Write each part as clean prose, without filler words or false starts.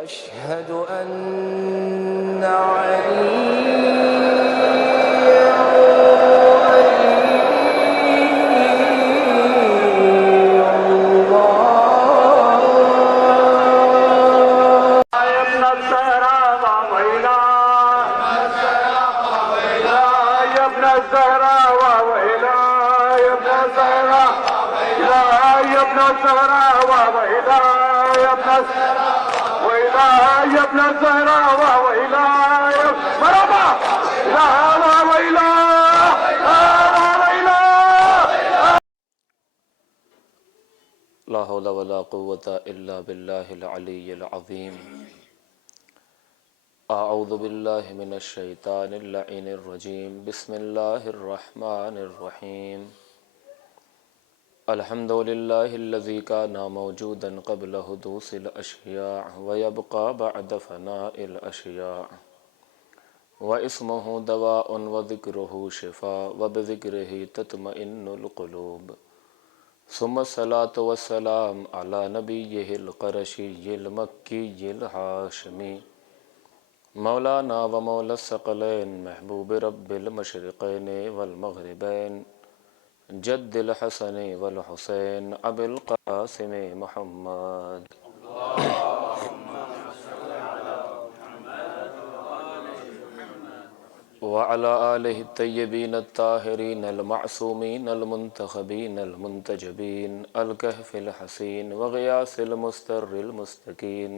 أشهد أن عليا يا ابن الزهراء وإلهي مرحبا لا وإله لا حول ولا قوة إلا بالله العلي العظيم. أعوذ بالله من الشيطان اللعين الرجيم. بسم الله الرحمن الرحيم. الحمد لله الذي كان موجودا قبل حدوث الأشياء ويبقى بعد فناء الأشياء، واسمه دواء وذكره شفاء وبذكره تطمئن القلوب. ثم الصلاة والسلام على نبيه القرشي المكي الهاشمي مولانا ومولى الثقلين محبوب رب المشرقين والمغربين جد الحسن والحسين أبي القاسم محمد وعلى آله الطيبين الطاهرين المعصومين المنتخبين المنتجبين الكهف الحسين وغياث المستر المستكين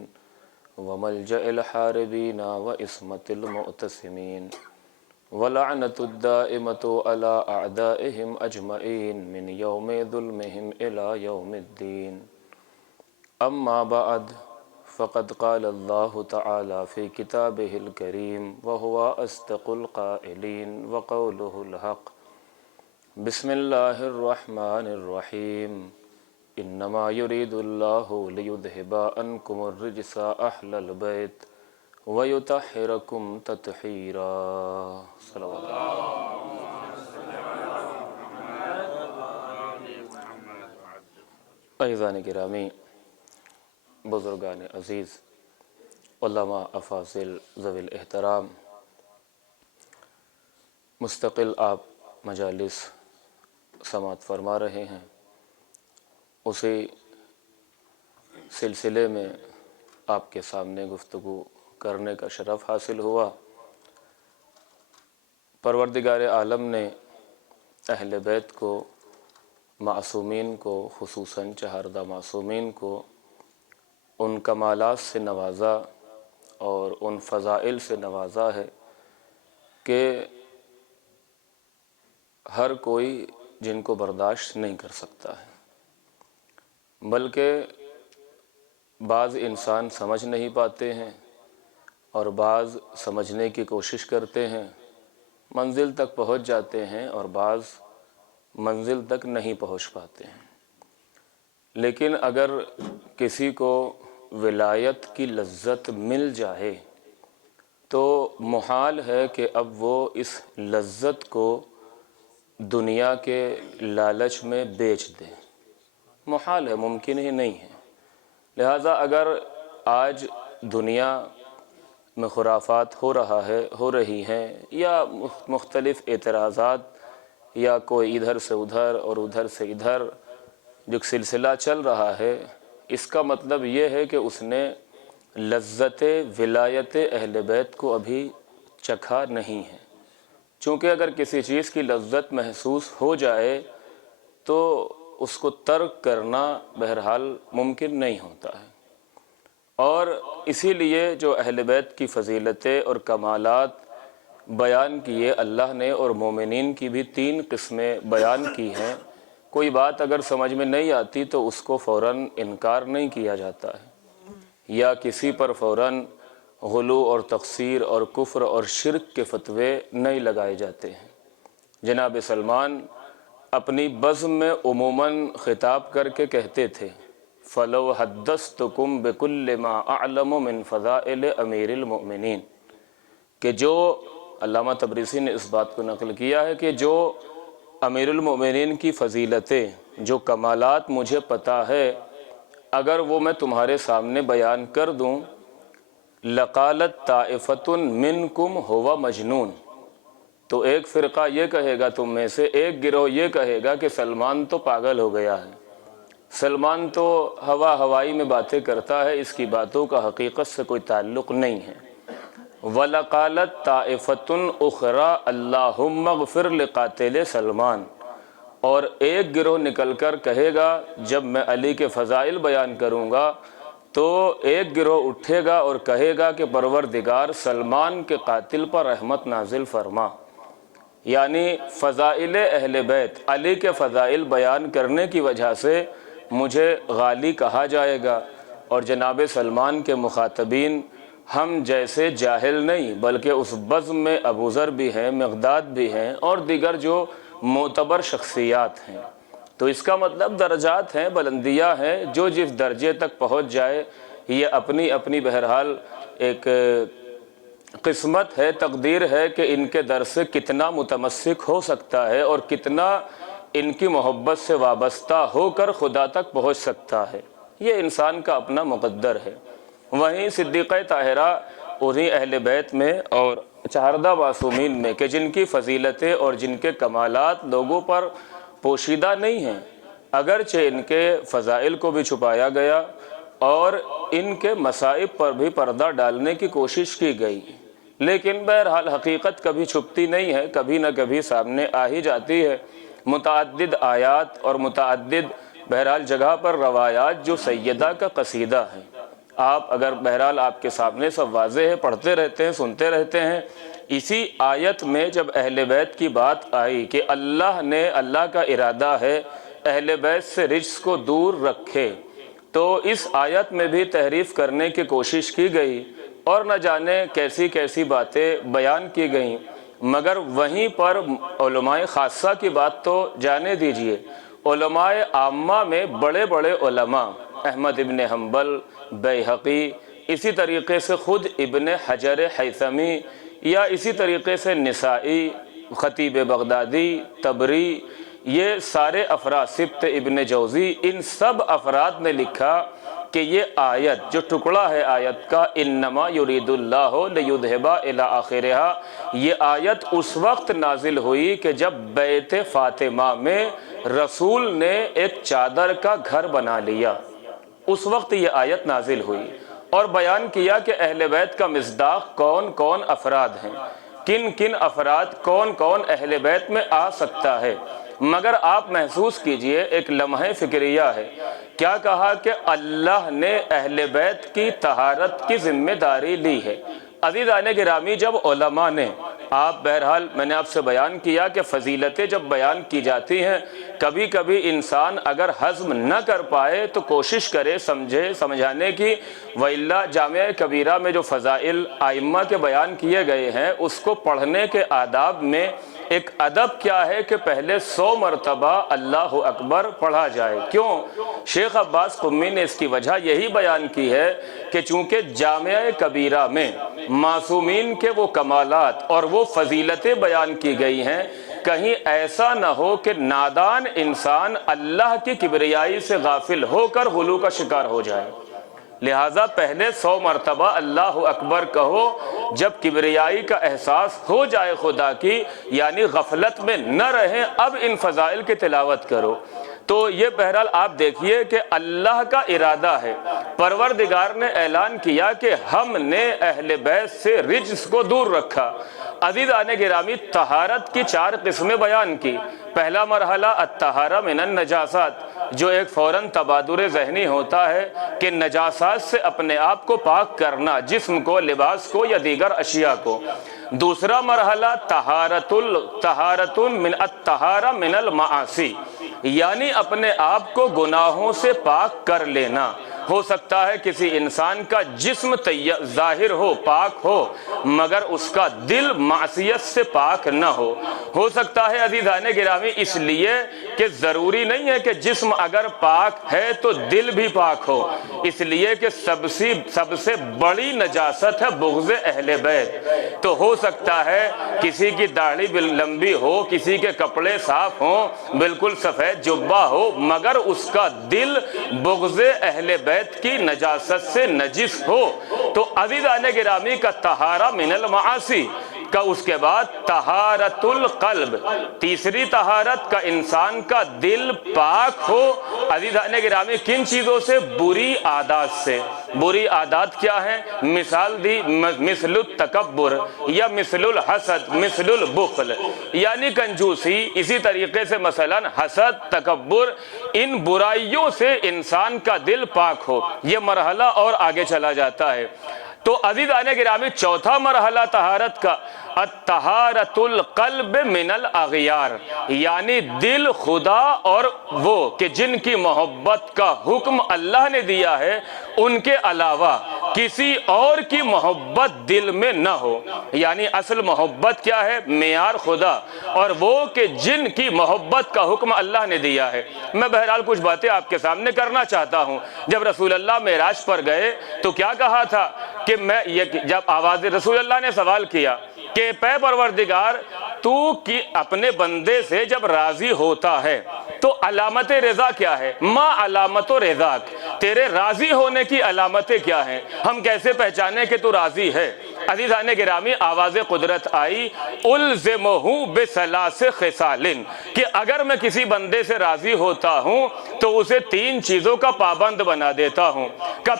وملجأ الحاربين وإسمة المعتصمين ولعنة الدائمة على أعدائهم أجمعين من يوم ظلمهم إلى يوم الدين. أما بعد، فقد قال الله تعالى في كتابه الكريم وهو أصدق القائلين وقوله الحق. بسم الله الرحمن الرحيم. إنما يريد الله ليذهب عنكم الرجس أهل البيت ويطهركم تطہیرا. صلوات اعزان گرامی، بزرگان عزیز، علماء افاضل ذوی الاحترام، مستقل آپ مجالس سماعت فرما رہے ہیں، اسی سلسلے میں آپ کے سامنے گفتگو کرنے کا شرف حاصل ہوا۔ پروردگار عالم نے اہل بیت کو، معصومین کو، خصوصاً چہاردہ معصومین کو ان کمالات سے نوازا اور ان فضائل سے نوازا ہے کہ ہر کوئی جن کو برداشت نہیں کر سکتا ہے، بلکہ بعض انسان سمجھ نہیں پاتے ہیں اور بعض سمجھنے کی کوشش کرتے ہیں، منزل تک پہنچ جاتے ہیں اور بعض منزل تک نہیں پہنچ پاتے ہیں۔ لیکن اگر کسی کو ولایت کی لذت مل جائے تو محال ہے کہ اب وہ اس لذت کو دنیا کے لالچ میں بیچ دے، محال ہے، ممکن ہی نہیں ہے۔ لہٰذا اگر آج دنیا میں خرافات ہو رہی ہیں یا مختلف اعتراضات یا کوئی ادھر سے ادھر اور ادھر سے ادھر جو سلسلہ چل رہا ہے، اس کا مطلب یہ ہے کہ اس نے لذت ولایت اہل بیت کو ابھی چکھا نہیں ہے۔ چونکہ اگر کسی چیز کی لذت محسوس ہو جائے تو اس کو ترک کرنا بہرحال ممکن نہیں ہوتا ہے، اور اسی لیے جو اہل بیت کی فضیلتیں اور کمالات بیان کیے اللہ نے، اور مومنین کی بھی 3 قسمیں بیان کی ہیں۔ کوئی بات اگر سمجھ میں نہیں آتی تو اس کو فوراً انکار نہیں کیا جاتا ہے، یا کسی پر فوراً غلو اور تقصیر اور کفر اور شرک کے فتوے نہیں لگائے جاتے ہیں۔ جناب سلمان اپنی بزم میں عموماً خطاب کر کے کہتے تھے، فَلَوْ حَدَّثْتُكُمْ بِكُلِّ مَا أَعْلَمُ مِنْ فَضَائِلِ أَمِيرِ الْمُؤْمِنِينَ، کہ جو علامہ تبریسی نے اس بات کو نقل کیا ہے کہ جو امیر المؤمنین کی فضیلتیں، جو کمالات مجھے پتہ ہے، اگر وہ میں تمہارے سامنے بیان کر دوں لقالت طائفۃ منکم ہوا مجنون، تو ایک فرقہ یہ کہے گا تم میں سے، ایک گروہ یہ کہے گا کہ سلمان تو پاگل ہو گیا ہے، سلمان تو ہوائی میں باتیں کرتا ہے، اس کی باتوں کا حقیقت سے کوئی تعلق نہیں ہے۔ وَلَقَالَتْ طَائِفَةٌ أُخْرَى اللہم اغفر لقاتل سلمان، اور ایک گروہ نکل کر کہے گا جب میں علی کے فضائل بیان کروں گا تو ایک گروہ اٹھے گا اور کہے گا کہ پروردگار سلمان کے قاتل پر رحمت نازل فرما، یعنی فضائل اہل بیت، علی کے فضائل بیان کرنے کی وجہ سے مجھے غالی کہا جائے گا، اور جناب سلمان کے مخاطبین ہم جیسے جاہل نہیں بلکہ اس بزم میں ابو ذر بھی ہیں، مقداد بھی ہیں، اور دیگر جو معتبر شخصیات ہیں۔ تو اس کا مطلب درجات ہیں، بلندیاں ہیں، جو جس درجے تک پہنچ جائے یہ اپنی اپنی بہرحال ایک قسمت ہے، تقدیر ہے کہ ان کے در سے کتنا متمسک ہو سکتا ہے اور کتنا ان کی محبت سے وابستہ ہو کر خدا تک پہنچ سکتا ہے، یہ انسان کا اپنا مقدر ہے۔ وہیں صدیقہ طاہرہ انہیں اہل بیت میں اور چہاردہ معصومین میں کہ جن کی فضیلتیں اور جن کے کمالات لوگوں پر پوشیدہ نہیں ہیں، اگرچہ ان کے فضائل کو بھی چھپایا گیا اور ان کے مصائب پر بھی پردہ ڈالنے کی کوشش کی گئی، لیکن بہرحال حقیقت کبھی چھپتی نہیں ہے، کبھی نہ کبھی سامنے آ ہی جاتی ہے۔ متعدد آیات اور متعدد بہرحال جگہ پر روایات جو سیدہ کا قصیدہ ہے، آپ اگر بہرحال آپ کے سامنے سب واضح ہے، پڑھتے رہتے ہیں، سنتے رہتے ہیں۔ اسی آیت میں جب اہل بیت کی بات آئی کہ اللہ کا ارادہ ہے اہل بیت سے رجس کو دور رکھے، تو اس آیت میں بھی تحریف کرنے کی کوشش کی گئی اور نہ جانے کیسی کیسی باتیں بیان کی گئیں، مگر وہیں پر علماء خاصہ کی بات تو جانے دیجئے۔ علماء عامہ میں بڑے بڑے علماء احمد ابن حنبل، بیہقی، اسی طریقے سے خود ابن حجر حیثمی، یا اسی طریقے سے نسائی، خطیب بغدادی، طبری، یہ سارے افراد، سبت ابن جوزی، ان سب افراد نے لکھا کہ یہ آیت جو ٹکڑا ہے آیت کا انما یرید اللہ لیذھب الی آخرہا، یہ آیت اس وقت نازل ہوئی کہ جب بیت فاطمہ میں رسول نے ایک چادر کا گھر بنا لیا، اس وقت یہ آیت نازل ہوئی اور بیان کیا کہ اہل بیت کا مصداق کون کون افراد ہیں، کن کن افراد کون کون اہل بیت میں آ سکتا ہے۔ مگر آپ محسوس کیجئے، ایک لمحہ فکریہ ہے، کیا کہا کہ اللہ نے اہل بیت کی طہارت کی ذمہ داری لی ہے۔ عزیزان گرامی، جب علماء نے، آپ بہرحال میں نے آپ سے بیان کیا کہ فضیلتیں جب بیان کی جاتی ہیں، کبھی کبھی انسان اگر ہضم نہ کر پائے تو کوشش کرے سمجھانے کی، وَإِلَّا جامعہ کبیرہ میں جو فضائل ائمہ کے بیان کیے گئے ہیں اس کو پڑھنے کے آداب میں ایک ادب کیا ہے کہ پہلے 100 مرتبہ اللہ اکبر پڑھا جائے۔ کیوں؟ شیخ عباس قمی نے اس کی وجہ یہی بیان کی ہے کہ چونکہ جامعہ کبیرہ میں معصومین کے وہ کمالات اور وہ فضیلتیں بیان کی گئی ہیں، کہیں ایسا نہ ہو کہ نادان انسان اللہ کی کبریائی سے غافل ہو کر غلو کا شکار ہو جائے، لہٰذا پہلے 100 مرتبہ اللہ اکبر کہو، جب کبریائی کا احساس ہو جائے خدا کی، یعنی غفلت میں نہ رہیں، اب ان فضائل کی تلاوت کرو۔ تو یہ بہرحال آپ دیکھیے کہ اللہ کا ارادہ ہے، پروردگار نے اعلان کیا کہ ہم نے اہل بیت سے رجس کو دور رکھا۔ عزیزان گرامی، طہارت کی 4 قسمیں بیان کی۔ پہلا مرحلہ الطہارہ من النجاسات، جو ایک فوراً تبادر ذہنی ہوتا ہے کہ نجاسات سے اپنے آپ کو پاک کرنا، جسم کو، لباس کو یا دیگر اشیاء کو۔ دوسرا مرحلہ طہارت من الطہارہ من المعاصی، یعنی اپنے آپ کو گناہوں سے پاک کر لینا۔ ہو سکتا ہے کسی انسان کا جسم ظاہر ہو، پاک ہو، مگر اس کا دل معصیت سے پاک نہ ہو۔ ہو سکتا ہے عزیزان گرامی، اس لیے کہ ضروری نہیں ہے کہ جسم اگر پاک ہے تو دل بھی پاک ہو، اس لیے کہ سب سے بڑی نجاست ہے بغض اہل بیت۔ تو ہو سکتا ہے کسی کی داڑھی لمبی ہو، کسی کے کپڑے صاف ہوں، بالکل سفید جبہ ہو، مگر اس کا دل بغض اہل بیت بیت کی نجاست سے نجس ہو تو عزیزان گرامی کا طہارہ من المعاصی کا، اس کے بعد طہارت القلب، تیسری طہارت کا انسان کا دل پاک ہو عزیزان گرامی کن چیزوں سے؟ بری عادات سے۔ بری عادات کیا ہیں؟ مثال دی، مثل التکبر یا مثل الحسد، مثل البخل یعنی کنجوسی، اسی طریقے سے مثلا حسد، تکبر، ان برائیوں سے انسان کا دل پاک ہو، یہ مرحلہ اور آگے چلا جاتا ہے۔ تو عزیزان گرامی چوتھا مرحلہ طہارت کا الطہارت القلب من الاغیار، یعنی دل خدا اور وہ کہ جن کی محبت کا حکم اللہ نے دیا ہے ان کے علاوہ کسی اور کی محبت دل میں نہ ہو، یعنی اصل محبت کیا ہے؟ معیار خدا اور وہ کہ جن کی محبت کا حکم اللہ نے دیا ہے۔ میں بہرحال کچھ باتیں آپ کے سامنے کرنا چاہتا ہوں۔ جب رسول اللہ معراج پر گئے تو کیا کہا تھا کہ جب آواز رسول اللہ نے سوال کیا کہ اے پروردگار تو کی اپنے بندے سے جب راضی ہوتا ہے تو علامت رضا کیا ہے؟ ما علامت و رضاک، تیرے راضی ہونے کی علامتیں کیا ہیں؟ ہم کیسے پہچانے کہ تو راضی ہے؟ عزیزان گرامی آواز قدرت آئی الزمہ بثلاث خصال، کہ اگر میں کسی بندے سے راضی ہوتا ہوں تو اسے تین چیزوں کا پابند بنا دیتا ہوں۔ کا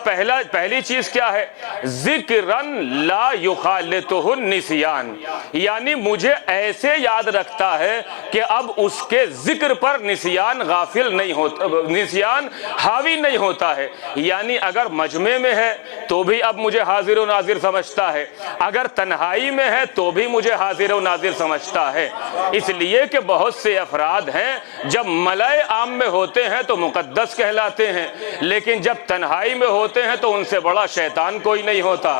پہلی چیز کیا ہے؟ ذکرن لا یخالطہ النسیان، یعنی مجھے ایسے یاد رکھتا ہے کہ اب اس کے ذکر پر نسیان غافل نہیں ہوتا، نسیان حاوی نہیں ہوتا ہے، یعنی اگر مجمع میں ہے تو بھی اب مجھے حاضر و ناظر سمجھتا ہے، اگر تنہائی میں ہے تو بھی مجھے حاضر و ناظر سمجھتا ہے۔ اس لیے کہ بہت سے افراد ہیں جب ملائے عام میں ہوتے ہیں تو مقدس کہلاتے ہیں، لیکن جب تنہائی میں ہوتے ہیں تو ان سے بڑا شیطان کوئی نہیں ہوتا۔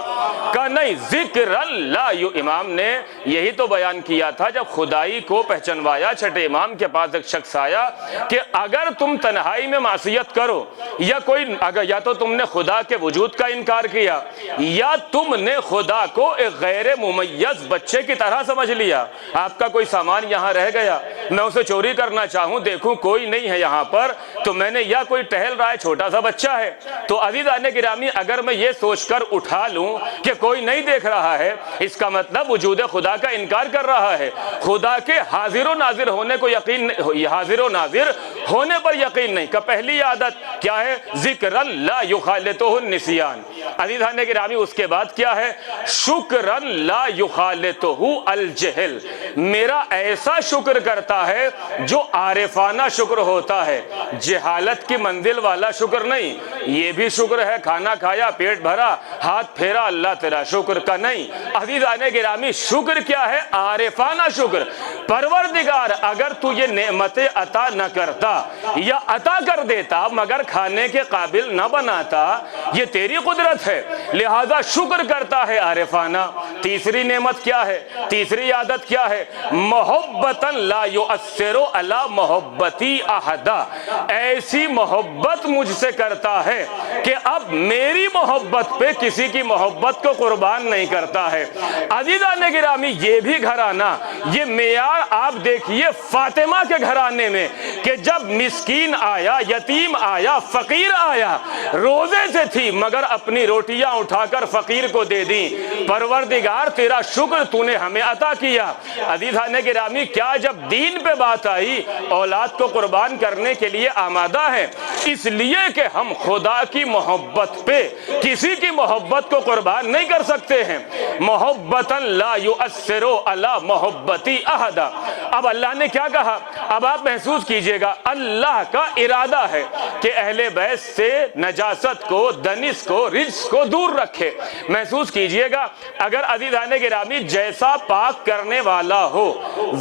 کہ نہیں ذکر اللہ، امام نے یہی تو بیان کیا تھا جب خدائی کو پہچنوایا، چھٹے امام کے پاس ایک شخص آیا کہ اگر تم تنہائی میں معصیت کرو یا تو تم نے خدا کے وجود کا انکار کیا یا تم نے خدا کو ایک غیر ممیز بچے کی طرح سمجھ لیا۔ آپ کا کوئی سامان یہاں رہ گیا، میں اسے چوری کرنا چاہوں، دیکھوں کوئی نہیں ہے یہاں پر تو میں نے، یا کوئی ٹہل رہا ہے چھوٹا سا بچہ ہے، تو عزیزان گرامی اگر میں یہ سوچ کر اٹھا لوں کہ کوئی نہیں دیکھ رہا ہے، اس کا مطلب وجود خدا کا انکار کر رہا ہے، خدا کے حاضر و ناظر ہونے کو یقین، حاضر و ناظر ہونے پر یقین نہیں۔ کا پہلی عادت کیا ہے؟ ذکر لا یخالطہ النسیان۔ عزیزان گرامی اس کے بعد کیا ہے؟ شکرن لا یخالطہ الجہل، میرا ایسا شکر کرتا ہے جو عارفانہ شکر ہوتا ہے، جہالت کی منزل والا شکر نہیں۔ یہ بھی شکر ہے کھانا کھایا پیٹ بھرا ہاتھ پھیرا اللہ تیرا شکر کا نہیں۔ عزیزان گرامی شکر کیا ہے؟ عارفانہ شکر۔ پروردگار اگر تو یہ نعمتیں عطا نہ کرتا یا عطا کر دیتا مگر کھانے کے قابل نہ بناتا، یہ تیری قدرت ہے، لہذا شکر کرتا ہے عارفانہ۔ تیسری نعمت کیا ہے؟ تیسری عادت کیا ہے؟ محبتاً لا یؤثر علی محبتی احدا، ایسی محبت مجھ سے کرتا ہے کہ اب میری محبت پہ کسی کی محبت کو قربان نہیں کرتا ہے۔ عزیزان گرامی یہ بھی گھرانہ، یہ معیار آپ دیکھیے فاطمہ کے گھرانے میں کہ جب مسکین آیا، یتیم آیا، فقیر آیا، روزے سے تھی مگر اپنی روٹیاں اٹھا کر فقیر کو دے دیں، پروردگار تیرا شکر تو نے ہمیں عطا کیا۔ عزیزان گرامی کیا جب دین پہ بات آئی اولاد کو قربان کرنے کے لیے آمادہ ہیں، اس لیے کہ ہم خدا کی محبت پہ کسی کی محبت کو قربان نہیں کر سکتے ہیں۔ محبتاً لا یؤثر علی محبتی احدا۔ اب اللہ نے کیا کہا؟ اب آپ محسوس کیجئے گا اللہ کا ارادہ ہے کہ اہل بیت سے نجاست کو، دنس کو، رجس کو دور رکھے۔ محسوس کیجئے گا اگر عزیزان گرامی جیسا پاک کرنے والا ہو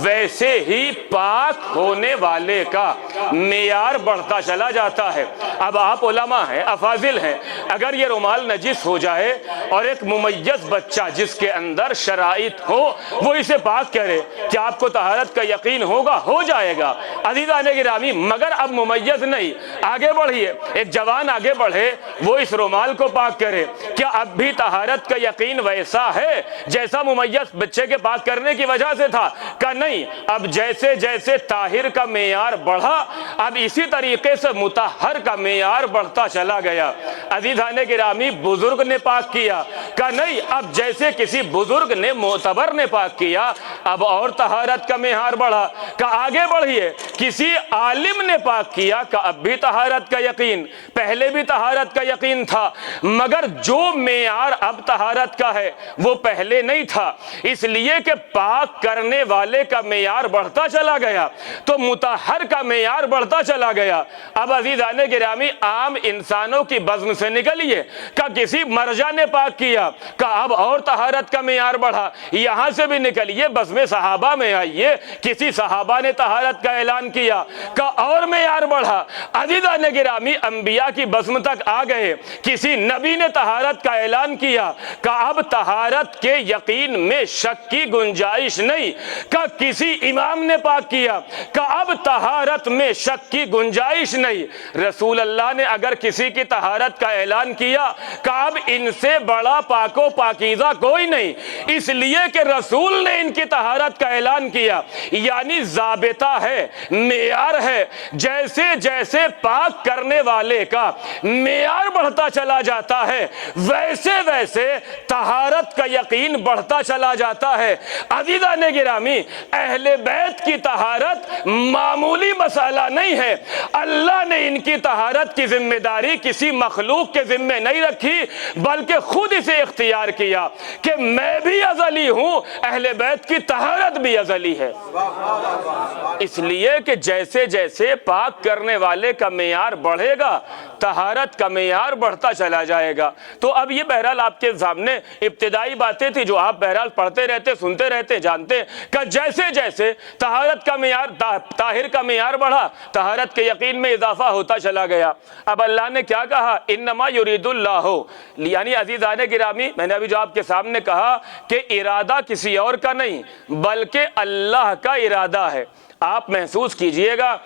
ویسے ہی پاک ہونے والے کا معیار بڑھتا چلا جاتا ہے۔ اب آپ علماء ہیں، افاضل ہیں، اگر یہ رومال نجس ہو جائے اور ایک ممیز بچہ جس کے اندر شرائط ہو وہ اسے پاک کرے، کیا آپ کو طہارت کا یقین ہوگا؟ ہو جائے گا عزیزان گرامی، مگر اب ممیز نہیں، آگے بڑھیے، ایک جوان آگے بڑھے وہ اس رومال کو پاک کرے، کیا اب بھی طہارت کا یقین ویسا ہے جیسا ممیز بچے کے پاک کرنے کی وجہ سے تھا؟ کہ نہیں، اب جیسے جیسے طاہر کا معیار بڑھا، اب اسی طریقے سے مطہر کا معیار بڑھتا چلا گیا۔ عزیزان گرامی، بزرگ نے پاک کیا، کہ نہیں، اب جیسے کسی بزرگ نے معتبر نے پاک کیا، اب اور طہارت کا معیار بڑھا، کہ آگے بڑھیے، کسی عالم نے پاک کیا، کہ اب بھی طہارت کا یقین، پہلے بھی طہارت کا یقین تھا، مگر جو معیار اب طہارت کا ہے وہ پہلے نہیں تھا، اس لیے کہ پاک کرنے والے کا معیار بڑھتا چلا گیا تو مطہر کا معیار بڑھتا چلا گیا۔ اب عزیزان گرامی، عام انسانوں کی بزم سے نکلیے، کہ کسی مرجع نے پاک کیا، کہ اب اور طہارت کا معیار بڑھا، یہاں سے بھی نکلیے، بزم صحابہ میں آئیے، کسی صحابہ نے طہارت کا اعلان کیا، کہ اور معیار بڑھا۔ عزیزان گرامی، انبیاء کی بزم تک آ گئے، کسی نبی نے طہارت کا اعلان کیا، کہ اب طہارت کے یقین میں شک کی گنجائش نہیں، کہ کسی امام نے پاک کیا، کہ اب طہارت میں شک کی گنجائش نہیں۔ رسول اللہ نے اگر کسی کی طہارت کا اعلان کیا، کہ اب ان سے بڑا پاک و پاکیزہ کوئی نہیں، اس لیے کہ رسول نے ان کی طہارت کا اعلان کیا، یعنی ضابطہ ہے، معیار ہے، جیسے جیسے پاک کرنے والے کا معیار بڑھتا چلا جاتا ہے، ویسے ویسے طہارت کا یقین بڑھتا چلا جاتا ہے۔ عزیزان گرامی، اہل بیت کی طہارت معمولی مسئلہ نہیں ہے، اللہ نے ان کی طہارت کی ذمہ داری کسی مخلوق کے ذمہ نہیں رکھی، بلکہ خود اسے اختیار کیا کہ میں بھی ازلی ہوں، اہل بیت کی طہارت بھی ازلی ہے۔ اس لیے کہ جیسے جیسے پاک کرنے والے کا معیار بڑھے گا، طہارت کا معیار بڑھتا چلا جائے گا۔ تو اب یہ بہرحال آپ کے سامنے ابتدائی باتیں تھی جو آپ بہرحال پڑھتے رہتے، سنتے رہتے، جانتے کہ جیسے جیسے طہارت کا معیار، طاہر کا معیار بڑھا، طہارت کے یقین میں اضافہ ہوتا چلا گیا۔ اب اللہ نے کیا کہا؟ انما یرید اللہ، یعنی عزیزان گرامی، میں نے ابھی جو آپ کے سامنے کہا کہ ارادہ کسی اور کا نہیں بلکہ اللہ کا ارادہ ہے۔ آپ محسوس کیجئے گا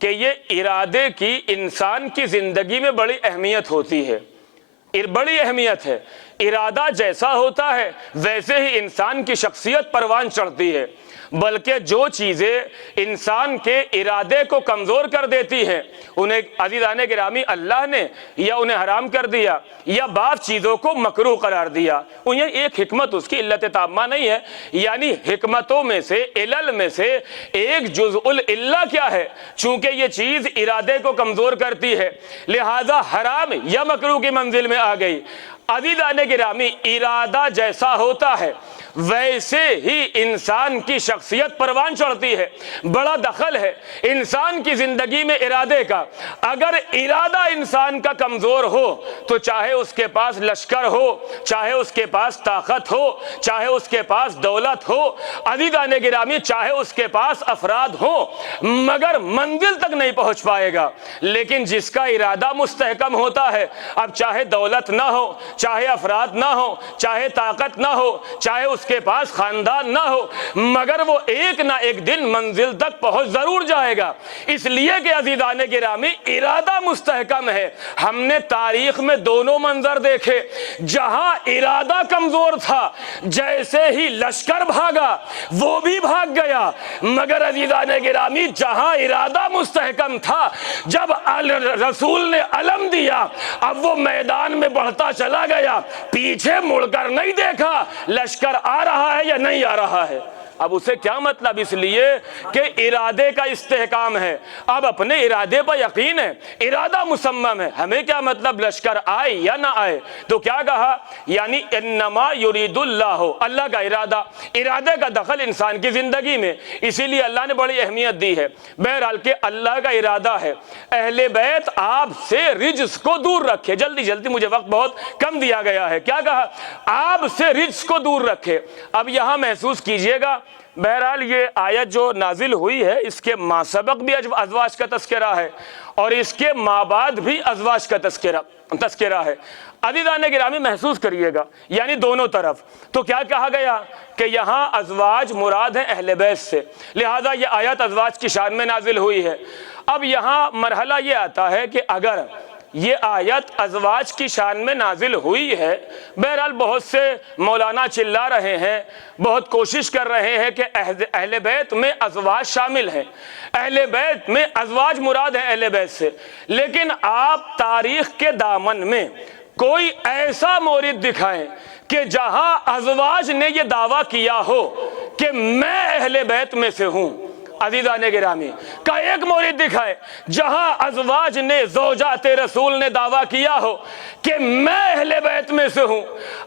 کہ یہ ارادے کی انسان کی زندگی میں بڑی اہمیت ہوتی ہے، بڑی اہمیت ہے۔ ارادہ جیسا ہوتا ہے ویسے ہی انسان کی شخصیت پروان چڑھتی ہے، بلکہ جو چیزیں انسان کے ارادے کو کمزور کر دیتی ہیں انہیں عزیزان گرامی اللہ نے یا انہیں حرام کر دیا یا بعض چیزوں کو مکروہ قرار دیا، انہیں ایک حکمت، اس کی علت تامہ نہیں ہے، یعنی حکمتوں میں سے، علل میں سے ایک جزء العلہ کیا ہے؟ چونکہ یہ چیز ارادے کو کمزور کرتی ہے لہذا حرام یا مکروہ کی منزل میں آ گئی۔ عزیزان گرامی، ارادہ جیسا ہوتا ہے ویسے ہی انسان کی شخصیت پروان چڑھتی ہے۔ بڑا دخل ہے انسان کی زندگی میں ارادے کا۔ اگر ارادہ انسان کا کمزور ہو تو چاہے اس کے پاس لشکر ہو، چاہے اس کے پاس طاقت ہو، چاہے اس کے پاس دولت ہو، عزیزان گرامی چاہے اس کے پاس افراد ہو، مگر منزل تک نہیں پہنچ پائے گا۔ لیکن جس کا ارادہ مستحکم ہوتا ہے، اب چاہے دولت نہ ہو، چاہے افراد نہ ہو، چاہے طاقت نہ ہو، چاہے اس کے پاس خاندان نہ ہو، مگر وہ ایک نہ ایک دن منزل تک پہنچ ضرور جائے گا۔ اس لیے کہ عزیزان گرامی ارادہ مستحکم ہے۔ ہم نے تاریخ میں دونوں منظر دیکھے، جہاں ارادہ کمزور تھا جیسے ہی لشکر بھاگا وہ بھی بھاگ گیا، مگر عزیزان گرامی جہاں ارادہ مستحکم تھا، جب رسول نے علم دیا اب وہ میدان میں بڑھتا چلا گیا، پیچھے مڑ کر نہیں دیکھا لشکر آ رہا ہے یا نہیں آ رہا ہے۔ اب اسے کیا مطلب؟ اس لیے کہ ارادے کا استحکام ہے، اب اپنے ارادے پر یقین ہے، ارادہ مسمم ہے، ہمیں کیا مطلب لشکر آئے یا نہ آئے۔ تو کیا کہا؟ یعنی انما یرید اللہ، اللہ کا ارادہ، ارادے کا دخل انسان کی زندگی میں، اسی لیے اللہ نے بڑی اہمیت دی ہے۔ بہرحال کہ اللہ کا ارادہ ہے اہل بیت آپ سے رجس کو دور رکھے۔ جلدی جلدی، مجھے وقت بہت کم دیا گیا ہے۔ کیا کہا؟ آپ سے رجس کو دور رکھے۔ اب یہاں محسوس کیجئے گا، بہرحال یہ آیت جو نازل ہوئی ہے اس کے ما سبق بھی ازواج کا تذکرہ ہے اور اس کے ما بعد بھی ازواج کا تذکرہ ہے۔ عزیزان گرامی محسوس کریے گا، یعنی دونوں طرف۔ تو کیا کہا گیا کہ یہاں ازواج مراد ہیں اہل بیت سے، لہذا یہ آیت ازواج کی شان میں نازل ہوئی ہے۔ اب یہاں مرحلہ یہ آتا ہے کہ اگر یہ آیت ازواج کی شان میں نازل ہوئی ہے۔ بہرحال بہت سے مولانا چلا رہے ہیں، بہت کوشش کر رہے ہیں کہ اہل بیت میں ازواج شامل ہیں، اہل بیت میں ازواج مراد ہیں اہل بیت سے، لیکن آپ تاریخ کے دامن میں کوئی ایسا مورد دکھائیں کہ جہاں ازواج نے یہ دعویٰ کیا ہو کہ میں اہل بیت میں سے ہوں۔ عزیزان گرامی کا ایک مورد دکھائے جہاں ازواج نے، زوجات رسول نے دعویٰ کیا ہو کہ میں اہل بیت میں سے ہوں۔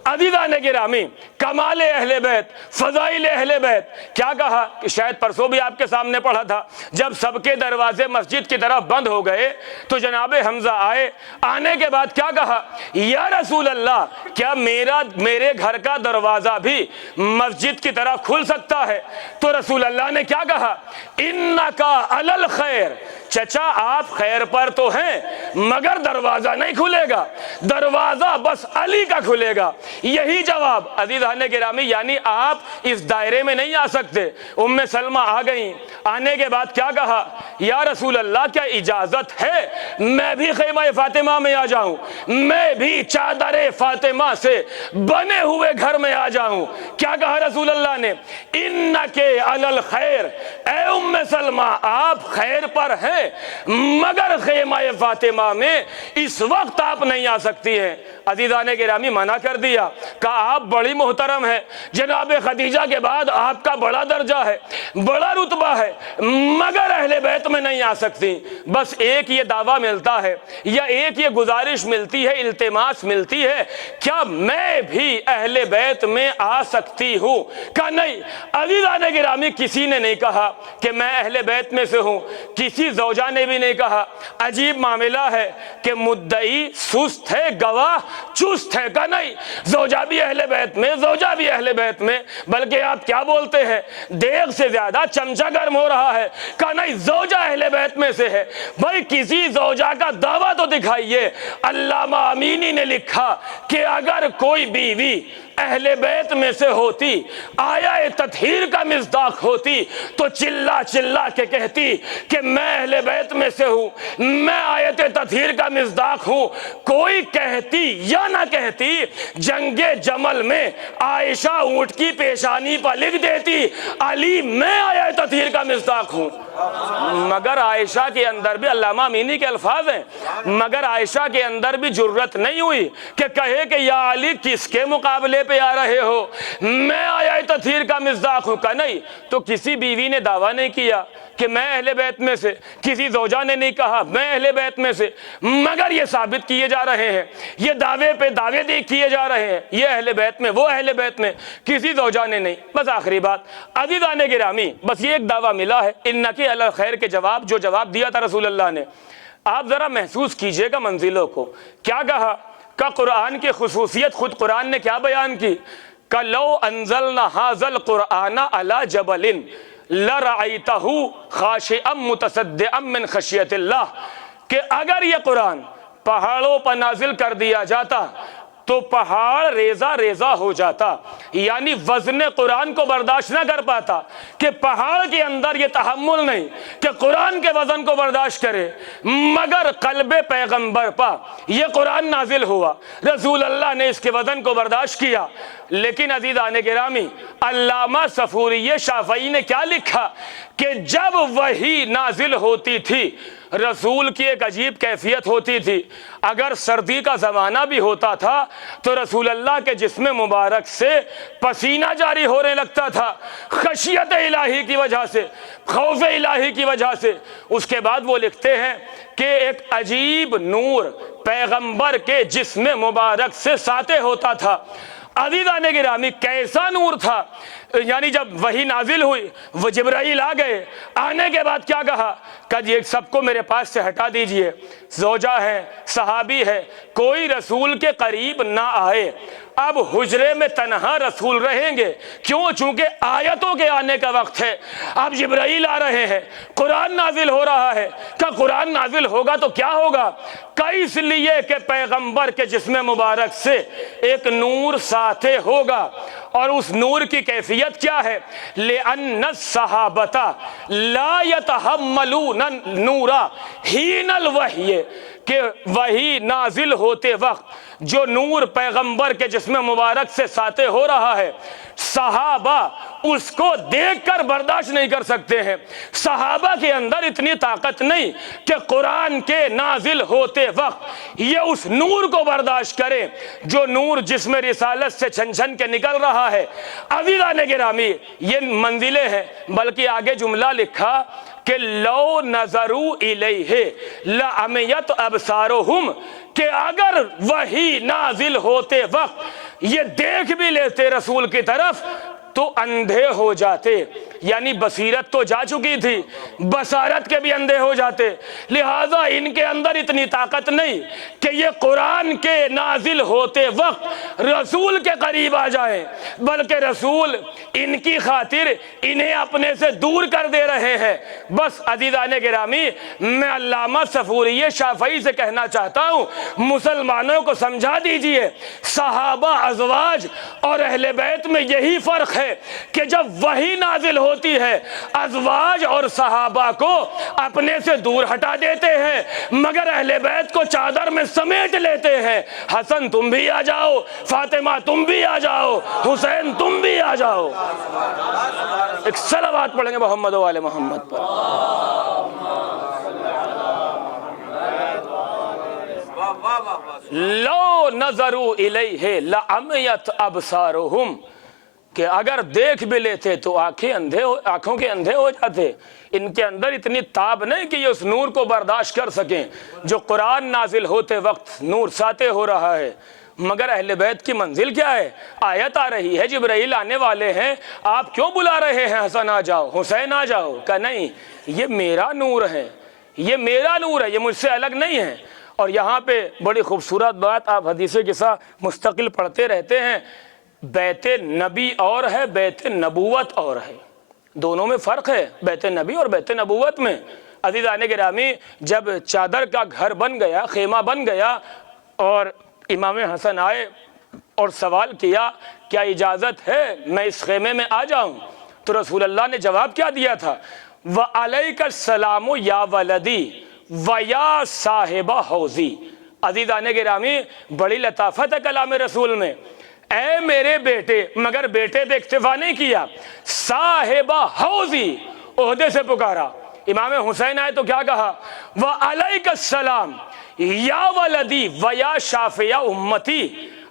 عزیزان گرامی کمال اہل بیت، فضائل اہل بیت کیا کہا کہ شاید پرسوں بھی آپ کے سامنے پڑھا تھا، جب سب کے دروازے مسجد کی طرف بند ہو گئے تو جناب حمزہ آئے، آنے کے بعد کیا کہا، یا رسول اللہ کیا میرے گھر کا دروازہ بھی مسجد کی طرف کھل سکتا ہے؟ تو رسول اللہ نے کیا کہا، انکا علی الخیر، چچا آپ خیر پر تو ہیں مگر دروازہ نہیں کھلے گا، دروازہ بس علی کا کھلے گا۔ یہی جواب عزیزان گرامی، یعنی آپ اس دائرے میں نہیں آ سکتے۔ ام سلمہ آ گئیں، آنے کے بعد کیا کہا، یا رسول اللہ کیا اجازت ہے میں بھی خیمہ فاطمہ میں آ جاؤں، میں بھی چادر فاطمہ سے بنے ہوئے گھر میں آ جاؤں؟ کیا کہا رسول اللہ نے، انکے علی الخیر، اے ام سلمہ آپ خیر پر ہیں مگر خیمہ فاطمہ میں اس وقت آپ نہیں آ سکتی ہیں۔ عزیزان گرامی منع کر دیا، کہا آپ بڑی محترم ہے، جناب خدیجہ کے بعد آپ کا بڑا درجہ ہے، بڑا رتبہ ہے، مگر اہل بیت میں نہیں آ سکتی۔ بس ایک یہ دعویٰ ملتا ہے یا ایک یہ گزارش ملتی ہے، التماس ملتی ہے، کیا میں بھی اہل بیت میں آ سکتی ہوں؟ کہا نہیں۔ عزیزان گرامی کسی نے نہیں کہا کہ میں اہل بیت میں سے ہوں، کسی زوجہ نے بھی نہیں کہا۔ عجیب معاملہ ہے کہ مدعی سست ہے، گواہ چست ہے۔ کہا نہیں، زوجہ بھی اہل بیت میں، زوجہ بھی اہل بیت میں، بلکہ آپ کیا بولتے ہیں، دیگ سے زیادہ چمچہ گرم ہو رہا ہے۔ کہا نہیں، زوجہ اہل بیت میں سے ہے۔ بھائی کسی زوجہ کا دعویٰ تو دکھائیے۔ علامہ امینی نے لکھا کہ اگر کوئی بیوی اہل بیت میں سے ہوتی، آیا تطہیر کا مصداق ہوتی، تو چلا چلا کے کہتی کہ میں اہل بیت میں سے ہوں، میں آیت تطہیر کا مصداق ہوں۔ کوئی کہتی یا نہ کہتی، جنگ جمل میں عائشہ اونٹ کی پیشانی پر لکھ دیتی علی میں آیت تطہیر کا مصداق ہوں۔ مگر عائشہ کے اندر بھی، علامہ امینی کے الفاظ ہیں، مگر عائشہ کے اندر بھی جرت نہیں ہوئی کہ کہے کہ یا علی کس کے مقابلے پہ آ رہے ہو، میں آیت تطہیر کا مصداق ہوں۔ کا نہیں، تو کسی بیوی نے دعویٰ نہیں کیا کہ میں اہل بیت میں سے، کسی زوجہ نے نہیں کہا میں اہل بیت میں سے، مگر یہ ثابت کیے جا رہے ہیں، یہ دعوے پہ دعوے کیے جا رہے ہیں، یہ اہل بیت میں، وہ اہل بیت میں، کسی زوجہ نے نہیں۔ بس آخری بات عزیزان گرامی، بس یہ ایک دعویٰ ملا ہے انکی علی الخیر کے جواب، جو جواب دیا تھا رسول اللہ نے، آپ ذرا محسوس کیجئے گا منزلوں کو۔ کیا کہا کہ قرآن کی خصوصیت خود قرآن نے کیا بیان کی، کہ لو انزلنا ھذا القرآن علی جبل لرأیتہ خاشعا متصدعا من خشیت اللہ، کہ اگر یہ قرآن پہاڑوں پر نازل کر دیا جاتا تو پہاڑ ریزہ ریزہ ہو جاتا، یعنی وزن قرآن کو برداشت نہ کر پاتا، کہ پہاڑ کے اندر یہ تحمل نہیں کہ قرآن کے وزن کو برداشت کرے، مگر قلب پیغمبر پر یہ قرآن نازل ہوا، رسول اللہ نے اس کے وزن کو برداشت کیا۔ لیکن عزیزان گرامی علامہ صفوری شافعی نے کیا لکھا کہ جب وحی نازل ہوتی تھی رسول کی ایک عجیب کیفیت ہوتی تھی، اگر سردی کا زمانہ بھی ہوتا تھا تو رسول اللہ کے جسم مبارک سے پسینہ جاری ہونے لگتا تھا، خشیت الہی کی وجہ سے، خوف الہی کی وجہ سے۔ اس کے بعد وہ لکھتے ہیں کہ ایک عجیب نور پیغمبر کے جسم مبارک سے ساطع ہوتا تھا۔ عزیزان گرامی کیسا نور تھا، یعنی جب وحی نازل ہوئی وہ جبرائیل آ گئے، آنے کے بعد کیا کہا کہ یہ سب کو میرے پاس سے ہٹا دیجئے، زوجہ ہے، صحابی ہے، کوئی رسول کے قریب نہ آئے۔ اب حجرے میں تنہا رسول رہیں گے، کیوں؟ چونکہ آیتوں کے آنے کا وقت ہے، اب جبرائیل آ رہے ہیں، قرآن نازل ہو رہا ہے۔ کہ قرآن نازل ہوگا تو کیا ہوگا؟ کہ اس لیے کہ پیغمبر کے جسم مبارک سے ایک نور ساطع ہوگا، اور اس نور کی کیفیت کیا ہے؟ لِأَنَّ الصَّحَابَةَ لَا يَتَحَمَّلُونَ النُّورَ حِينَ الْوَحْيِ، کہ وہی نازل ہوتے وقت جو نور پیغمبر کے جسم مبارک سے ساطع ہو رہا ہے، صحابہ اس کو دیکھ کر برداشت نہیں کر سکتے ہیں۔ صحابہ کے اندر اتنی طاقت نہیں کہ قرآن کے نازل ہوتے وقت یہ اس نور کو برداشت کرے جو نور جسم رسالت سے چھن چھن کے نکل رہا ہے۔ عزیزان گرامی، یہ منزلیں ہیں، بلکہ آگے جملہ لکھا کہ لو نظروا الیہ لعمیت ابصارہم، کہ اگر وہی نازل ہوتے وقت یہ دیکھ بھی لیتے رسول کی طرف تو اندھے ہو جاتے، یعنی بصیرت تو جا چکی تھی، بصارت کے بھی اندھے ہو جاتے۔ لہٰذا ان کے اندر اتنی طاقت نہیں کہ یہ قرآن کے نازل ہوتے وقت رسول کے قریب آ جائیں، بلکہ رسول ان کی خاطر انہیں اپنے سے دور کر دے رہے ہیں۔ بس عزیزان گرامی، میں علامہ صفوری شافعی سے کہنا چاہتا ہوں، مسلمانوں کو سمجھا دیجئے، صحابہ ازواج اور اہل بیت میں یہی فرق ہے کہ جب وحی نازل ہوتی ہے ازواج اور صحابہ کو اپنے سے دور ہٹا دیتے ہیں، مگر اہل بیت کو چادر میں سمیٹ لیتے ہیں۔ حسن تم بھی آ جاؤ، فاطمہ تم بھی آ جاؤ، حسین تم بھی آ جاؤ۔ ایک صلوات پڑھیں گے محمد و آل محمد پر۔ لو نظروا الیہ لعمیت ابصارہم، کہ اگر دیکھ بھی لیتے تو آنکھوں کے اندھے ہو جاتے۔ ان کے اندر اتنی تاب نہیں کہ یہ اس نور کو برداشت کر سکیں جو قرآن نازل ہوتے وقت نور ساطع ہو رہا ہے۔ مگر اہل بیت کی منزل کیا ہے؟ آیت آ رہی ہے، جبرائیل آنے والے ہیں، آپ کیوں بلا رہے ہیں حسن آ جاؤ، حسین آ جاؤ؟ کہ نہیں، یہ میرا نور ہے، یہ میرا نور ہے، یہ مجھ سے الگ نہیں ہے۔ اور یہاں پہ بڑی خوبصورت بات، آپ حدیث قصہ مستقل پڑھتے رہتے ہیں، بیت نبی اور ہے، بیت نبوت اور ہے، دونوں میں فرق ہے، بیت نبی اور بیت نبوت میں۔ عزیزان گرامی، جب چادر کا گھر بن گیا، خیمہ بن گیا، اور امام حسن آئے اور سوال کیا کیا اجازت ہے میں اس خیمے میں آ جاؤں؟ تو رسول اللہ نے جواب کیا دیا تھا؟ وَعَلَيْكَ السَّلَامُ يَا وَلَدِي وَيَا صَاحِبَ حَوْضِي۔ عزیزان گرامی، بڑی لطافت ہے کلام رسول میں۔ اے میرے بیٹے، مگر بیٹے پہ اکتفا نہیں کیا، صاحب حوضی عہدے سے پکارا۔ امام حسین آئے تو کیا کہا؟ وَعَلَيْكَ السَّلَامُ یا ولدی ویا شافیہ امتی۔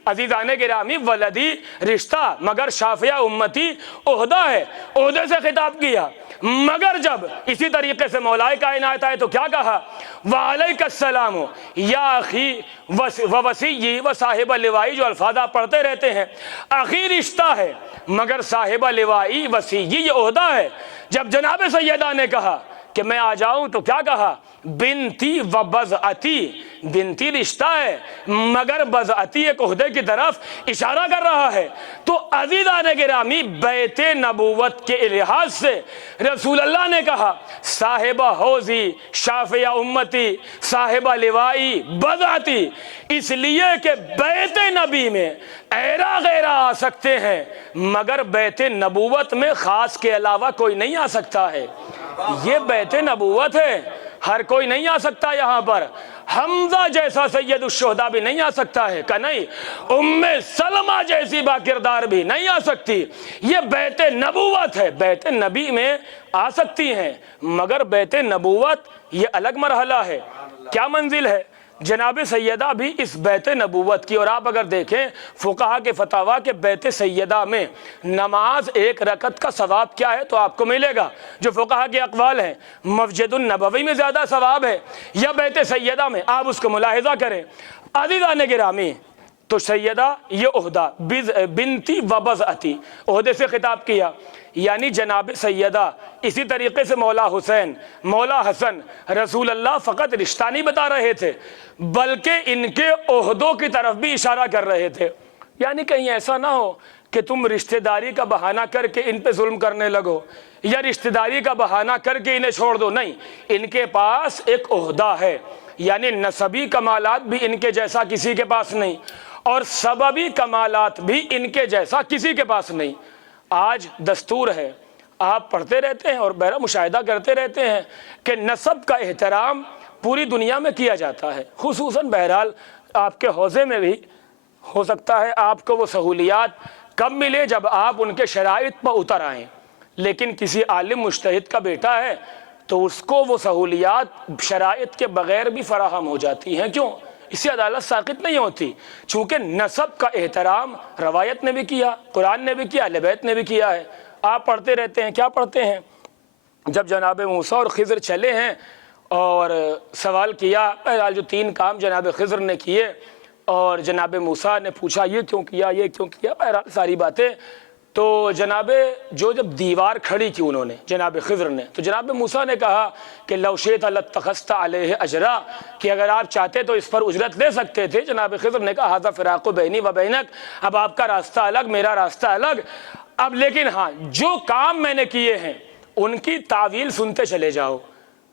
عزیزان گرامی، ولدی رشتہ، مگر شافیہ امتی عہدہ ہے، عہدے سے خطاب کیا۔ مگر جب اسی طریقے سے مولا کائنات آئے تو کیا کہا؟ وعلیک السلام یا اخی ووصی و صاحب لوائی، جو الفاظ آپ پڑھتے رہتے ہیں، اخی رشتہ ہے مگر صاحب لوائی وصی یہ عہدہ ہے۔ جب جناب سیدہ نے کہا کہ میں آ جاؤں تو کیا کہا؟ بنتی و بضعتی، بنتی رشتہ ہے مگر بضعتی ایک عہدے کی طرف اشارہ کر رہا ہے۔ تو عزیزان گرامی، بیت نبوت کے لحاظ سے رسول اللہ نے کہا صاحب حوضی، شافیہ امتی، صاحب لوائی، بضعتی، اس لیے کہ بیت نبی میں ایرا غیرہ آ سکتے ہیں مگر بیت نبوت میں خاص کے علاوہ کوئی نہیں آ سکتا ہے۔ یہ بیت نبوت ہے، ہر کوئی نہیں آ سکتا یہاں پر۔ حمزہ جیسا سید الشہداء بھی نہیں آ سکتا ہے کہ نہیں، ام سلمہ جیسی با کردار بھی نہیں آ سکتی۔ یہ بیت نبوت ہے، بیت نبی میں آ سکتی ہیں مگر بیت نبوت یہ الگ مرحلہ ہے۔ کیا منزل ہے؟ جناب سیدہ بھی اس بیت نبوت کی، اور آپ اگر دیکھیں فقہا کے فتاویٰ کے بیت سیدہ میں نماز ایک رکعت کا ثواب کیا ہے تو آپ کو ملے گا، جو فقہا کے اقوال ہیں، مسجد النبوی میں زیادہ ثواب ہے یا بیت سیدہ میں، آپ اس کو ملاحظہ کریں۔ عزیزان گرامی، تو سیدہ یہ عہدہ بنتی و بضعتی، عہدے سے خطاب کیا، یعنی جناب سیدہ، اسی طریقے سے مولا حسین، مولا حسن، رسول اللہ فقط رشتہ نہیں بتا رہے تھے بلکہ ان کے عہدوں کی طرف بھی اشارہ کر رہے تھے۔ یعنی کہیں ایسا نہ ہو کہ تم رشتہ داری کا بہانہ کر کے ان پہ ظلم کرنے لگو یا رشتہ داری کا بہانہ کر کے انہیں چھوڑ دو، نہیں، ان کے پاس ایک عہدہ ہے، یعنی نسبی کمالات بھی ان کے جیسا کسی کے پاس نہیں اور سببی کمالات بھی ان کے جیسا کسی کے پاس نہیں۔ آج دستور ہے، آپ پڑھتے رہتے ہیں اور بہرحال مشاہدہ کرتے رہتے ہیں کہ نسب کا احترام پوری دنیا میں کیا جاتا ہے، خصوصاً بہرحال آپ کے حوزے میں بھی ہو سکتا ہے آپ کو وہ سہولیات کب ملے جب آپ ان کے شرائط پر اتر آئیں، لیکن کسی عالم مجتہد کا بیٹا ہے تو اس کو وہ سہولیات شرائط کے بغیر بھی فراہم ہو جاتی ہیں۔ کیوں؟ اس سے عدالت ساقط نہیں ہوتی، چونکہ نسب کا احترام روایت نے بھی کیا، قرآن نے بھی کیا، اہل بیت نے بھی کیا ہے۔ آپ پڑھتے رہتے ہیں، کیا پڑھتے ہیں؟ جب جناب موسیٰ اور خضر چلے ہیں اور سوال کیا، بہرحال جو 3 کام جناب خضر نے کیے اور جناب موسیٰ نے پوچھا یہ کیوں کیا، یہ کیوں کیا، بہرحال ساری باتیں، تو جناب جب دیوار کھڑی کی انہوں نے جناب خضر نے، تو جناب موسیٰ نے کہا کہ لو شئت لاتخذت علیہ اجرا، کہ اگر آپ چاہتے تو اس پر اجرت لے سکتے تھے۔ جناب خضر نے کہا ھذا فراق بینی و بینک، اب آپ کا راستہ الگ، میرا راستہ الگ، اب لیکن ہاں جو کام میں نے کیے ہیں ان کی تعویل سنتے چلے جاؤ۔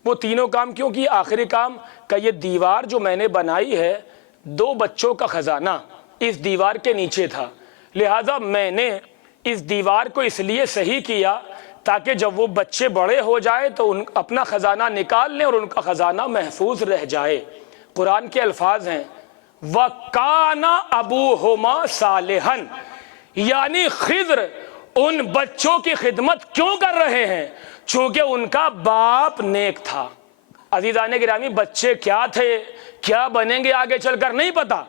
وہ تینوں کام کیوں کی؟ آخری کام کہ یہ دیوار جو میں نے بنائی ہے 2 بچوں کا خزانہ اس دیوار کے نیچے تھا، لہٰذا میں نے اس دیوار کو اس لیے صحیح کیا تاکہ جب وہ بچے بڑے ہو جائے تو ان اپنا خزانہ نکال لیں اور ان کا خزانہ محفوظ رہ جائے۔ قرآن کے الفاظ ہیں وَكَانَ أَبُوهُمَا صَالِحًا، یعنی خضر ان بچوں کی خدمت کیوں کر رہے ہیں؟ چونکہ ان کا باپ نیک تھا۔ عزیزان گرامی، بچے کیا تھے، کیا بنیں گے آگے چل کر نہیں پتا،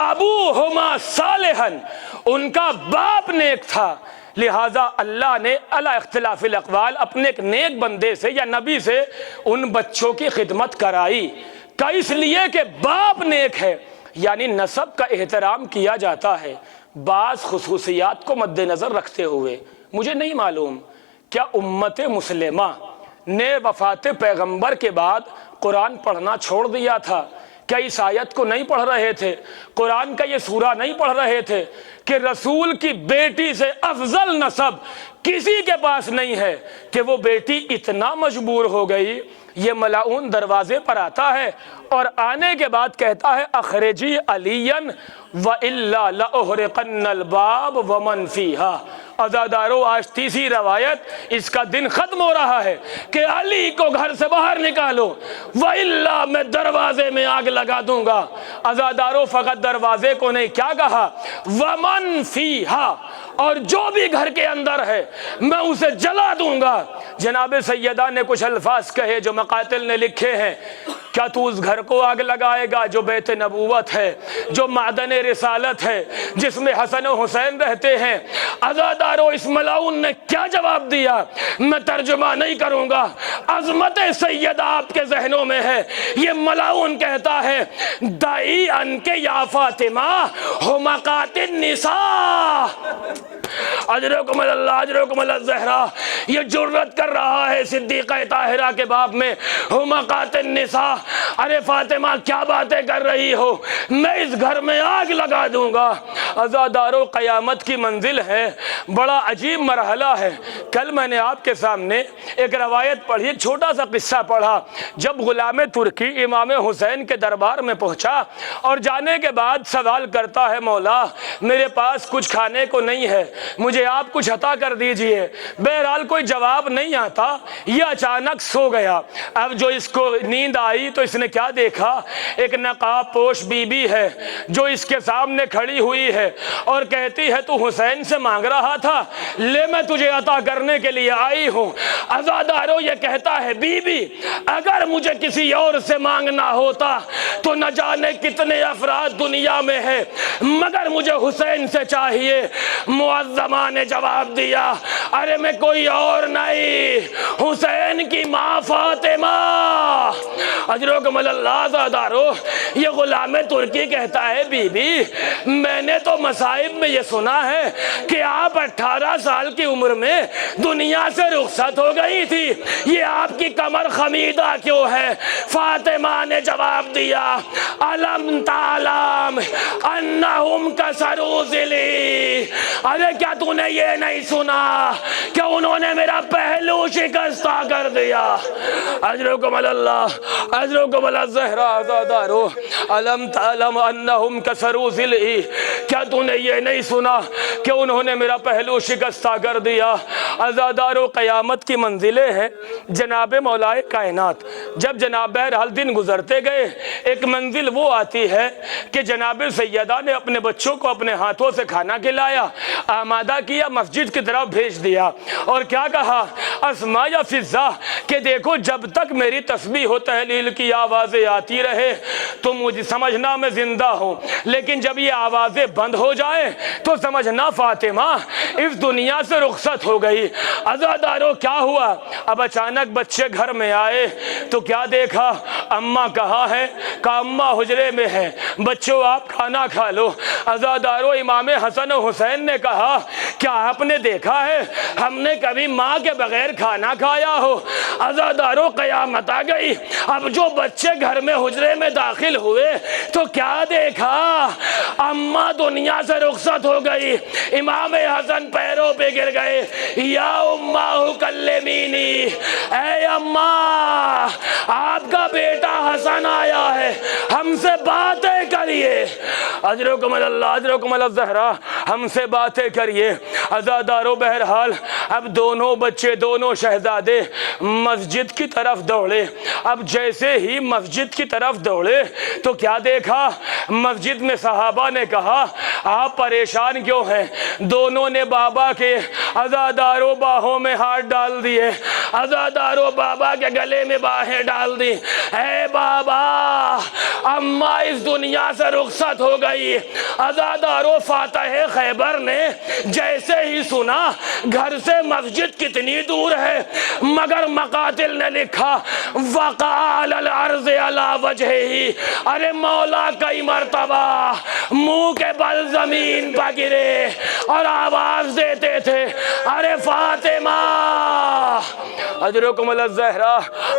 ابوہما صالحن، ان کا باپ نیک تھا، لہٰذا اللہ نے علی اختلاف الاقوال اپنے ایک نیک بندے سے یا نبی سے ان بچوں کی خدمت کرائی، کہ اس لیے کہ باپ نیک ہے، یعنی نسب کا احترام کیا جاتا ہے بعض خصوصیات کو مد نظر رکھتے ہوئے۔ مجھے نہیں معلوم کیا امت مسلمہ نے وفات پیغمبر کے بعد قرآن پڑھنا چھوڑ دیا تھا؟ کیا اس آیت کو نہیں پڑھ رہے تھے؟ قرآن کا یہ سورہ نہیں پڑھ رہے تھے کہ رسول کی بیٹی سے افضل نسب کسی کے پاس نہیں ہے، کہ وہ بیٹی اتنا مجبور ہو گئی، یہ ملعون دروازے پر آتا ہے اور آنے کے بعد کہتا ہے اخرجی علین وَإِلَّا لَأُحْرِقَنَّ الْبَابَ وَمَنْ فِيهَا۔ عزادارو، آج تیسری روایت اس کا دن ختم ہو رہا ہے کہ علی کو گھر سے باہر نکالو وَإِلَّا میں دروازے میں آگ لگا دوں گا۔ عزادارو، فقط دروازے کو نہیں، کیا کہا؟ وَمَنْ فِيهَا، اور جو بھی گھر کے اندر ہے میں اسے جلا دوں گا۔ جناب سیدہ نے کچھ الفاظ کہے جو مقاتل نے لکھے ہیں، کیا تو اس گھر کو آگ لگائے گا جو بیت نبوت ہے، جو معدن رسالت ہے، جس میں حسن و حسین رہتے ہیں؟ عزادارو، اس ملعون نے کیا جواب دیا؟ میں ترجمہ نہیں کروں گا، عظمت سیدہ آپ کے ذہنوں میں ہے۔ یہ ملعون کہتا ہے دائی ان کے یا فاطمہ حمقات النساء، اجرکم اللہ اجرکم اللہ زہرا، یہ جرت کر رہا ہے صدیقہ طاہرہ کے باب میں، حمقات النساء، ارے فاطمہ کیا باتیں کر رہی ہو، میں اس گھر میں آگ لگا دوں گا۔ عزادارو، قیامت کی منزل ہے، بڑا عجیب مرحلہ ہے۔ کل میں نے آپ کے سامنے ایک روایت پڑھی، ایک چھوٹا سا قصہ پڑھا۔ جب غلام ترکی امام حسین کے دربار میں پہنچا اور جانے کے بعد سوال کرتا ہے مولا میرے پاس کچھ کھانے کو نہیں ہے، مجھے آپ کچھ عطا کر دیجئے۔ بہرحال کوئی جواب نہیں آتا، یہ اچانک سو گیا۔ اب جو اس کو نیند آئی تو اس نے کیا دیکھا، ایک نقاب پوش بی بی ہے جو اس کے سامنے کھڑی ہوئی ہے اور کہتی ہے تو حسین سے مانگ رہا تھا، لے میں تجھے عطا کرنے کے لیے آئی ہوں۔ عزادارو، یہ کہتا ہے بی بی اگر مجھے کسی اور سے مانگنا ہوتا تو نہ جانے کتنے افراد دنیا میں ہے، مگر مجھے حسین سے چاہیے۔ معظمہ نے جواب دیا ارے میں کوئی اور نہیں، حسین کی ماں فاطمہ۔ اجرکم اللہ۔ عزادارو، یہ غلام ترکی کہتا ہے بی بی میں نے تو مصائب میں یہ سنا ہے کہ آپ 18 سال کی عمر میں دنیا سے رخصت ہو گئی تھی، یہ آپ کی کمر خمیدہ کیوں ہے؟ فاطمہ نے جواب دیا الم تعلم انہم کسروا ذلی، ارے کیا تو نے یہ نہیں سنا کہ انہوں نے میرا پہلو شکستہ کر دیا۔ اجرکم اللہ اجرکم اللہ زہرا۔ عزادارو، الم تعلم انہم کسروا ذلی، کیا تو نے یہ نہیں سنا کہ انہوں نے میرا پہلو شکستہ کر دیا؟ عزادارو، قیامت کی منزلیں ہیں جناب مولا کائنات جب جناب بہرحال دن گزرتے گئے، ایک منزل وہ آتی ہے کہ جناب سیدہ نے اپنے بچوں کو اپنے ہاتھوں سے کھانا کھلایا، آمادہ کیا، مسجد کی طرف بھیج دیا، اور کیا کہا اسماء یا فضہ کہ دیکھو جب تک میری تسبیح و تحلیل کی آوازیں آتی رہے تو مجھے سمجھنا میں زندہ ہوں، لیکن جب یہ آوازیں بند ہو جائیں تو سمجھنا فاطمہ اس دنیا سے رخصت ہو گئی۔ عزادارو کیا ہوا؟ اب اچانک بچے گھر میں آئے تو کیا دیکھا؟ اماں کہاں ہے؟ کہا اماں حجرے میں ہے، بچوں آپ کھانا کھا لو۔ عزادارو امام حسن و حسین نے کہا کیا آپ نے دیکھا ہے ہم نے کبھی ماں کے بغیر کھانا کھایا ہو؟ عزادارو قیامت آ گئی۔ اب جو بچے گھر میں حجرے میں داخل ہوئے تو کیا دیکھا؟ اماں دنیا سے رخصت ہو گئی۔ امام حسن پیروں پہ گر گئے، یا اماں کلمینی، اے اماں آپ کا بیٹا حسن آیا ہے، ہم سے باتیں کریے۔ اجرکم اللہ، اجرکم اللہ زہرا، ہم سے باتیں کریے۔ عزادارو بہرحال اب دونوں بچے، دونوں شہزادے مسجد کی طرف دوڑے۔ اب جیسے ہی مسجد کی طرف دوڑے تو کیا دیکھا؟ مسجد میں صحابہ نے کہا آپ پریشان کیوں ہیں؟ دونوں نے بابا کے عزادارو باہوں میں ہاتھ ڈال دیے، عزادارو بابا کے گلے میں باہیں ڈال دی۔ اے بابا اماں اس دنیا سے رخصت ہو گئی۔ عزادارو فاتح خیبر نے جیسے ہی سنا گھر سے مسجد کتنی دور ہے، مگر مقاتل نے لکھا وقال الارض علی وجہہی، ارے مولا کئی مرتبہ منہ کے بل زمین پہ گرے اور آواز دیتے تھے ارے فاطمہ۔ اجرکم اللہ زہرا،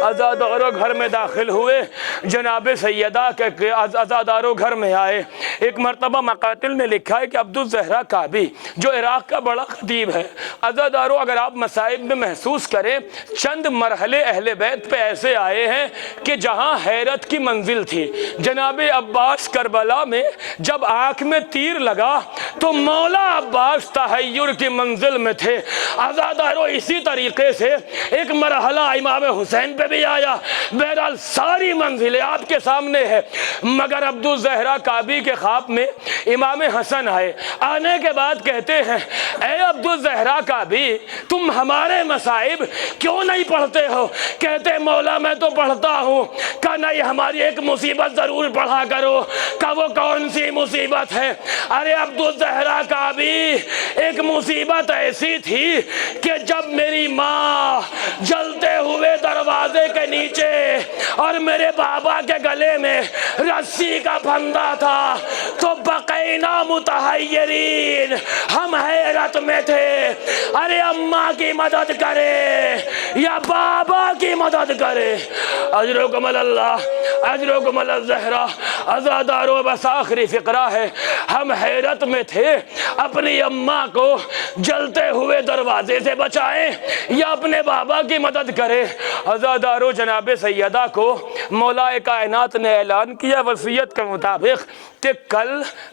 عزادارو گھر میں داخل ہوئے، جناب سیدہ کے عزادارو گھر میں آئے۔ ایک مرتبہ مقاتل نے لکھا ہے کہ عبدالزہرا کعبی جو عراق کا بڑا خطیب ہے، عزادارو اگر آپ مصائب میں محسوس کریں چند مرحلے اہل بیت پہ ایسے آئے ہیں کہ جہاں حیرت کی منزل تھی۔ جناب عباس کربلا میں جب آنکھ میں تیر لگا تو مولا عباس تحیر کی منزل میں تھے۔ عزادارو اسی طریقے سے ایک مرحلہ امام حسین پہ بھی آیا۔ بہرحال ساری منزلیں آپ کے سامنے ہے، مگر عبدالزہرا کعبی کے خواب میں امام حسن آئے۔ آنے کے بعد کہتے ہیں اے عبدالزہرا کعبی تم ہمارے مصائب کیوں نہیں پڑھتے ہو؟ کہتے مولا میں تو پڑھتا ہوں۔ کہا نہیں ہماری ایک مصیبت ضرور پڑھا کرو۔ کہا وہ کون سی مصیبت ہے؟ ارے عبدالزہرا کعبی ایک مصیبت ایسی تھی کہ جب میری ماں جلتے ہوئے دروازے کے نیچے اور میرے بابا کے گلے میں رسی کا پھندا تھا تو بقینا متحیرین، ہم حیرت میں تھے، ارے اماں کی مدد کرے یا بابا کی مدد کرے۔ اجرکم اللہ، اجرکم اللہ زہرا۔ عزادارو بس آخری فقرہ ہے، ہم حیرت میں تھے اپنی اماں کو جلتے ہوئے دروازے سے بچائیں یا اپنے بابا کی مدد کرے۔ عزادارو جناب سیدہ کو مولا کائنات نے اعلان کیا وصیت کے مطابق کہ کل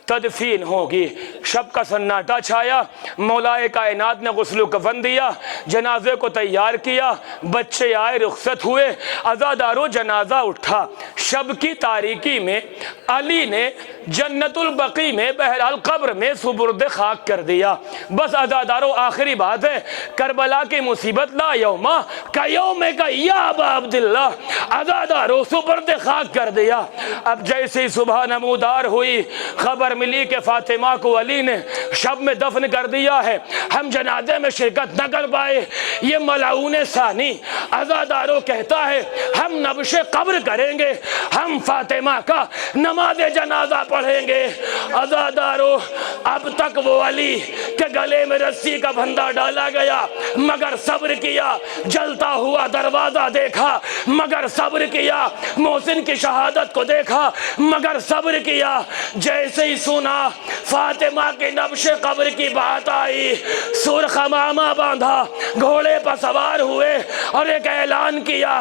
تدفین ہوگی۔ شب کا سناٹا چھایا، مولا کائنات نے غسل و کفن دیا، جنازے کو تیار کیا، بچے آئے، رخصت ہوئے۔ عزادارو جنازہ اٹھا، شب کی تاریکی میں علی نے جنت البقیع میں بہرحال قبر میں سپرد خاک کر دیا۔ بس عزادارو آخری بات ہے، کربلا کی مصیبت لا یوما کیومک یا ابا عبداللہ، عزادارو سپرد خاک کر دیا۔ اب جیسے صبح نمودار ہوئی، خبر ملی کہ فاطمہ کو علی نے شب میں دفن کر دیا ہے، ہم جنازے میں شرکت نہ کر پائے۔ یہ ملعون ثانی عزادارو کہتا ہے ہم نبش قبر کریں گے، ہم فاطمہ کا نماز جنازہ پڑھیں گے۔ عزادارو اب تک وہ علی کے گلے میں رسی کا پھندا ڈالا گیا مگر صبر کیا، جلتا ہوا دروازہ دیکھا مگر صبر کیا، محسن کی شہادت کو دیکھا مگر صبر کیا۔ جیسے ہی سنا فاطمہ کی نبش قبر کی بات آئی، سرخ امامہ باندھا، گھوڑے پر سوار ہوئے اور ایک اعلان کیا